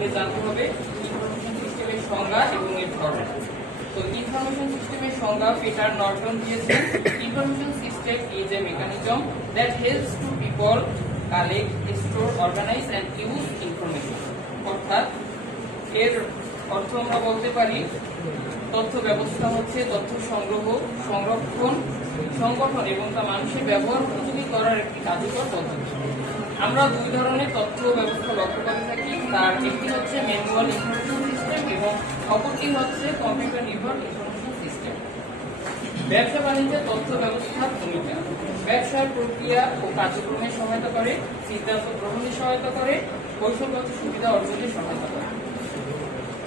আগে জানতে হবে ইনফরমেশন সিস্টেমের সংজ্ঞা এবং এর ধরন। তো ইনফরমেশন সিস্টেমের সংজ্ঞা পিটার নর্টন দিয়েছেন, information system is a mechanism that helps to people collect, store, organize and use information. অর্থাৎ এর অর্থ আমরা বলতে পারি তথ্য ব্যবস্থা হচ্ছে তথ্য সংগ্রহ, সংরক্ষণ, সংগঠন এবং তা মানুষের ব্যবহার উপযোগী করার একটি কার্যকর পদ্ধতি। আমরা দুই ধরনের তথ্য ব্যবস্থা লক্ষ্য করে থাকি, তার একটি হচ্ছে ম্যানুয়াল ইনফরমেশন সিস্টেম এবং অপরটি হচ্ছে কম্পিউটার নির্ভর ইনফরমেশন সিস্টেম। ব্যবসা বাণিজ্যে তথ্য ব্যবস্থার ভূমিকা ব্যবসার প্রক্রিয়া ও কার্যক্রমে সহায়তা করে, সিদ্ধান্ত গ্রহণে সহায়তা করে, কৌশলগত সুবিধা অর্জনে সহায়তা করে।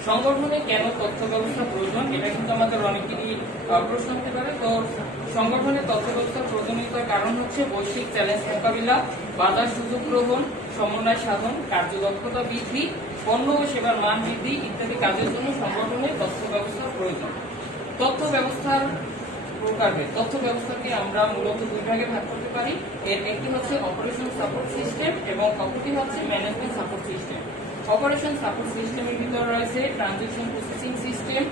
সংগঠনে কেন তথ্য ব্যবস্থা প্রয়োজন, এটা কিন্তু আমাদের অনেকেরই প্রশ্ন হতে পারে। তো সংগঠনে তথ্য ব্যবস্থার প্রয়োজনীয়তার কারণ হচ্ছে বৈশ্বিক চ্যালেঞ্জ মোকাবিলা, বাজার সুযোগ গ্রহণ, সমন্বয় সাধন, কার্যদক্ষতা বৃদ্ধি, পণ্য ও সেবার মান বৃদ্ধি ইত্যাদি কাজের জন্য সংগঠনে তথ্য ব্যবস্থার প্রয়োজন। তথ্য ব্যবস্থার প্রকারভেদ, তথ্য ব্যবস্থাকে আমরা মূলত দুই ভাগে ভাগ করতে পারি। এর একটি হচ্ছে অপারেশন সাপোর্ট সিস্টেম এবং অপরটি হচ্ছে management support system. Operation support সিস্টেমের ভিতরে রয়েছে transaction processing system,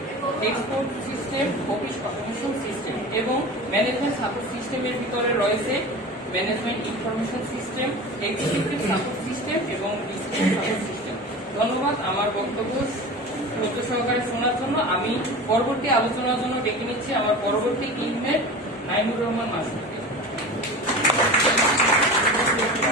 export system, office automation system এবং ম্যানেজমেন্ট সাপোর্ট সিস্টেমের ভিতরে রয়েছে management information system, executive support system এবং ডিসিশন সাপোর্ট সিস্টেম। ধন্যবাদ আমার বক্তব্য ধৈর্য সহকারে শোনার জন্য। আমি পরবর্তী আলোচনার জন্য ডেকে নিচ্ছি আমার পরবর্তী টিমমেট নাইমুর রহমান মাসুদ।